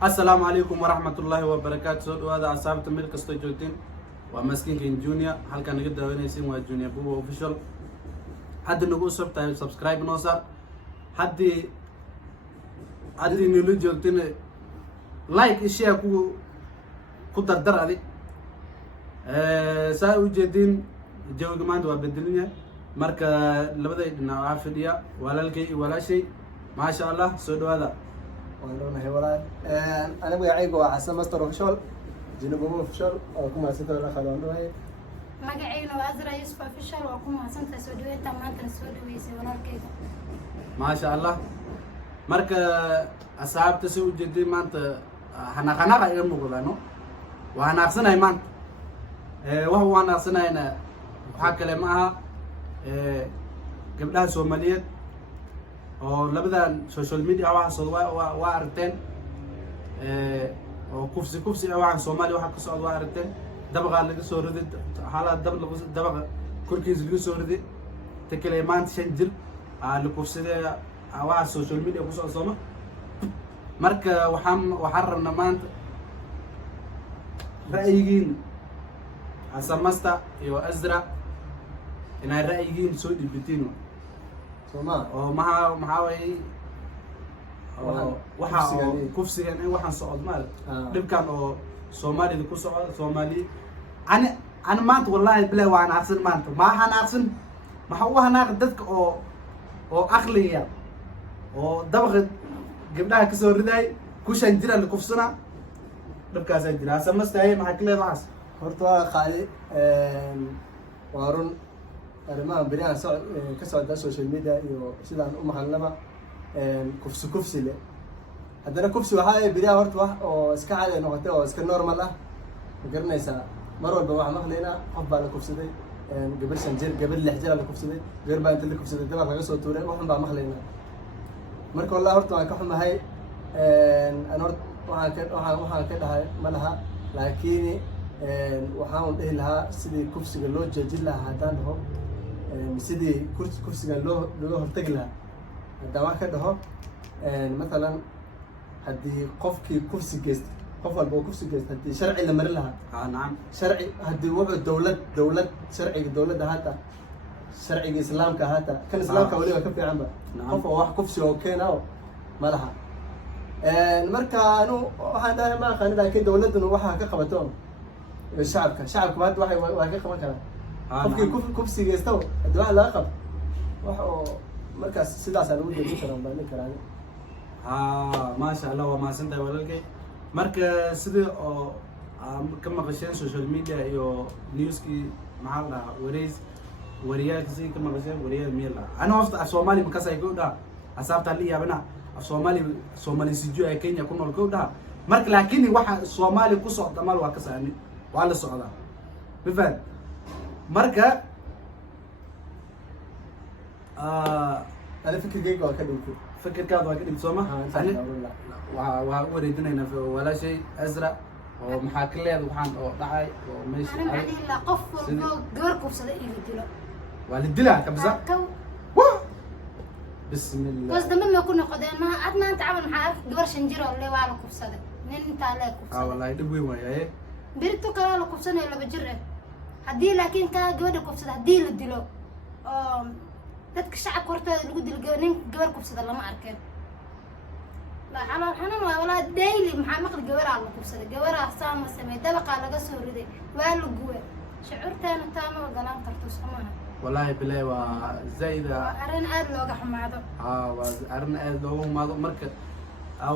السلام عليكم ورحمة الله وبركاته. وهذا عصابة ملك استجوتين ومسكين كين جونيا. هل كان قد ونيسين وجونيا بوبا اوفيشال. حد نقول سبسكرايب نوصل. حد نقول جوتين لايك اشياء كو دردر علي. ساو جدين جو كمان دوا بدلنيا. مركا لبدا يدنا عافية ولا الكي ولا شيء. ما شاء الله سود هذا. وأنا هواي أنا بيعيق وحسن مستر أوفيشال جنوب أوفيشال أو كم ستة ولا خلونا هاي magacayna waa Azra Yusuf official oo ku mahadsantahay soo dhaweynta maanta soo dhaweysay walaalkayga ما شاء الله مركا أصحاب تسوي جدي ما أنت هنا غير مقولانو وأنا أحسن أيمان وهو أنا أحسن أنا حكى معها قبلها سوماليات أو لبدا سوشيال ميديا واحد صدوا وارتين أو كوفسي واحد سومالي واحد كسر وارتين دبغة اللي صور ذي حالا دبغة كل كيس اللي صور ذي تكلمان تشنجل على كوفسي ده واحد سوشيال ميديا كسر صومه مركا وحرر نمان رأيين أسمستا يو أزرع إن الرأيين سود بتينو سوما oo maxaa way waxa kufsigan in waxaan socod maal dhibkan oo Soomaalida ku socod Soomaali ana maanta wallahi bilaa waan aqsan maanta ma waxaan aqsan waxa uu hanaaq dadka oo aqliya oo dabaqad gabdhaha ka soo riday ku shan jira la kufsana dhibkaas ay jira samastaay maxaa kale waxaas horta qaali waarun arrimaha bariyaha ka socda social media iyo sidaan u maqalnaba kufsi le haddana kufsi waxa ay bariyaha horta wax oo iska caadi noqotay oo iska normal ah ma garanaysaa mar walba waxa maqleynaa qof baa la kufsaday gabar shanjir gabar lix jir la kufsaday gabar baa inta la kufsaday daba laga soo tuuray waxan baa maqleynaa marka wallahi horta waan ka xumahay aan horta waxaan ka dhahay ma laha laakiin waxaan dhihi lahaa sidii kufsiga loo joojin lahaa haddaan dhaho sidii kufsiga loo hortagi lahaa haddaan wax ka dhaho مثلا هدي قفكي كرسي جست قف والبو كرسي جست هدي شرعي لما لها نعم شرعي هدي وضع دولة شرعي الدولة ده هاتا شرعي الإسلام كهاتا كان الإسلام كولي ما كفي عنبه قف واحد كفسي وكينا ما لها المركا أنو واحد ده ما خلنا ده كده دولة إنه واحد كقبتهم الشعب كشعب كمان واحد كمان كمان قفكي كفسي جستو الدواء لا قب واحد مركز سيدا سنود اللي كلام بني كلام ما شاء الله وما سنت ولكن مركز سيدا كم قشين سوشيال ميديا يو نيوزكي معنا وريال كذي كم قشين وريال ميلا أنا وقت الصومالي بكسر يقول ده أصابت لي يا بنا الصومالي سجوا كينيا كنا نقول ده مركز لكني واحد الصومالي قصة تمال وكسر يعني وعلى السعودة بفهم مركز أنا فكر جيك وأكلم فكر كذا وكذا بسمة وأريدنا هنا ولا شيء أزرق ومحاكلة وحان ضعي وماشي أنا معدي لا قف جورك وصدق يدلو والدلع كبزة بسم الله بس دم ما كنا قدام ما عدنا نتعامل مع جور شنجرة اللي وعلى كفسده نين انت على كفسده والله يدبوي وياه بيرتو كلا له كفسنا ولا بجره هدي لكن كا جود كفسده هدي للدلو dadka shacabka hortooda lagu dilay nin gabar kufsada lama arkeen la xalal xanan wala daily maxaa maqli gabar aan la kufsaday gabar afsaan ma sameey dabaqa laga soo riday waa la guway shucuurtaana taama galaan karto samaha wallahi bilaa waa zaida arin aad looga xumaado waa arin aad looga xumaado marka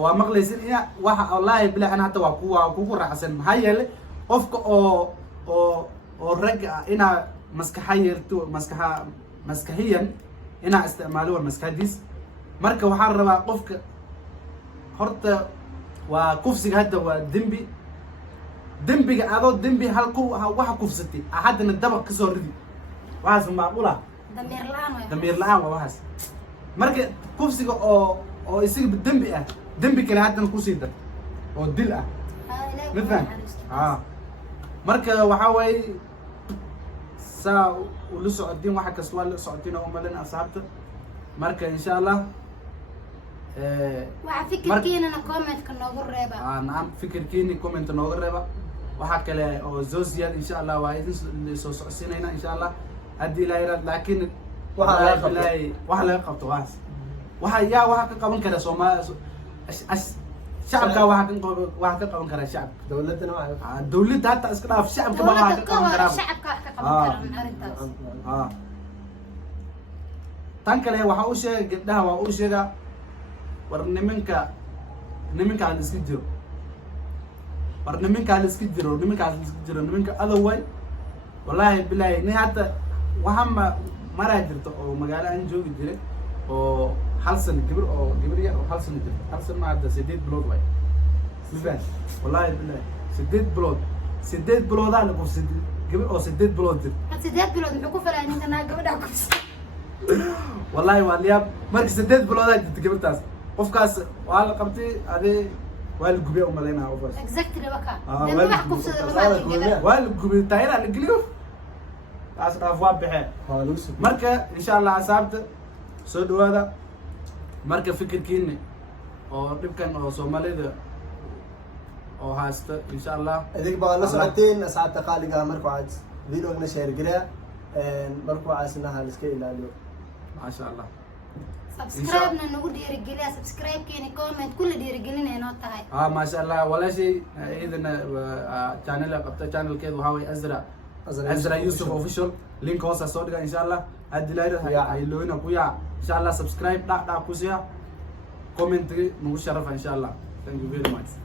waa maqlaysin ina waxa wallahi bilaa ana hata waa kugu raacsan maxaa yeelay qofka oo rag ina maskaxiyan ina isticmaalo maskaxdiis marka waxaan rabaa qofka horta waa kufsiga hadda waa dembiga adoo dembi halku waxa kufsatay ahadna dabaq ka soo ridi waxaas macquula damiir la'aan waa waxaas marka kufsiga oo isiga dembi kale haddan ku sii dar oo dil ah mafaham marka waxa way ولسه قدين واحد كسوال لسه قدين أو ملنا أصحابته مركز إن شاء الله waxa fikirkiina comment-ka noogu reeba nacam fikirkiina comment noogu reeba waxa kale oo soo ziyad insha Allah waa idin soo socodsiinayna insha Allah hadii la yiraahdo laakiin waxa laga qabto waxa ka qaban kara Soomaaliya shacabka waxa ka qaban kara shacabka dawladana waxa dawladda hata iska dhaaf shacabka waxa ka qaban kara shacabka wax ka qaban kara arintaas tan kale waxa uu sheegay gabdhaha waa uu sheega war nimanka aan iska jiro war nimanka aan iska jiro nimanka adaway wallahi billahi ni hada waxama mara jirto oo magaalo aan joogi jiray oo hal sano gabar yar oo hal sano jirto hal sano ma hada 8 bilood way sidaan wallahi billahi 8 bilood aan ku sidii gabar oo 8 bilood jirto 8 bilood muxuu ku falaa ninka gabadha ku والله والياب مركز سدد بلودات تجيبتاس قفكاس وعلى قبتي هذه والجوبي ومالينا وبس exactly بكا لما بحكم سدد والجوبي تاير على الجليو أسرع فواب بحال مركز إن شاء الله عصابت سود هذا مركز فكر كيني أو يمكن أو سومالي ده أو هاست إن شاء الله إذا بقى الله ساعتين أسعد تقاليقها مركز عاد فيديو نشير قرا مركز عاسناها السكيل اليوم ما شاء الله سبسكرايبنا نقول ديرجليا سبسكرايب كيني كومنت كل ديرجلينا هنا تاعي ما شاء الله ولا شيء إذا channel قبل channel كده وهاوي أزرع يوسف official لينك وصل صورك إن شاء الله هدي لاير هاي لوينا كويا إن شاء الله سبسكرايب دا كوسيا كومنت نقول شرف إن شاء الله thank you very much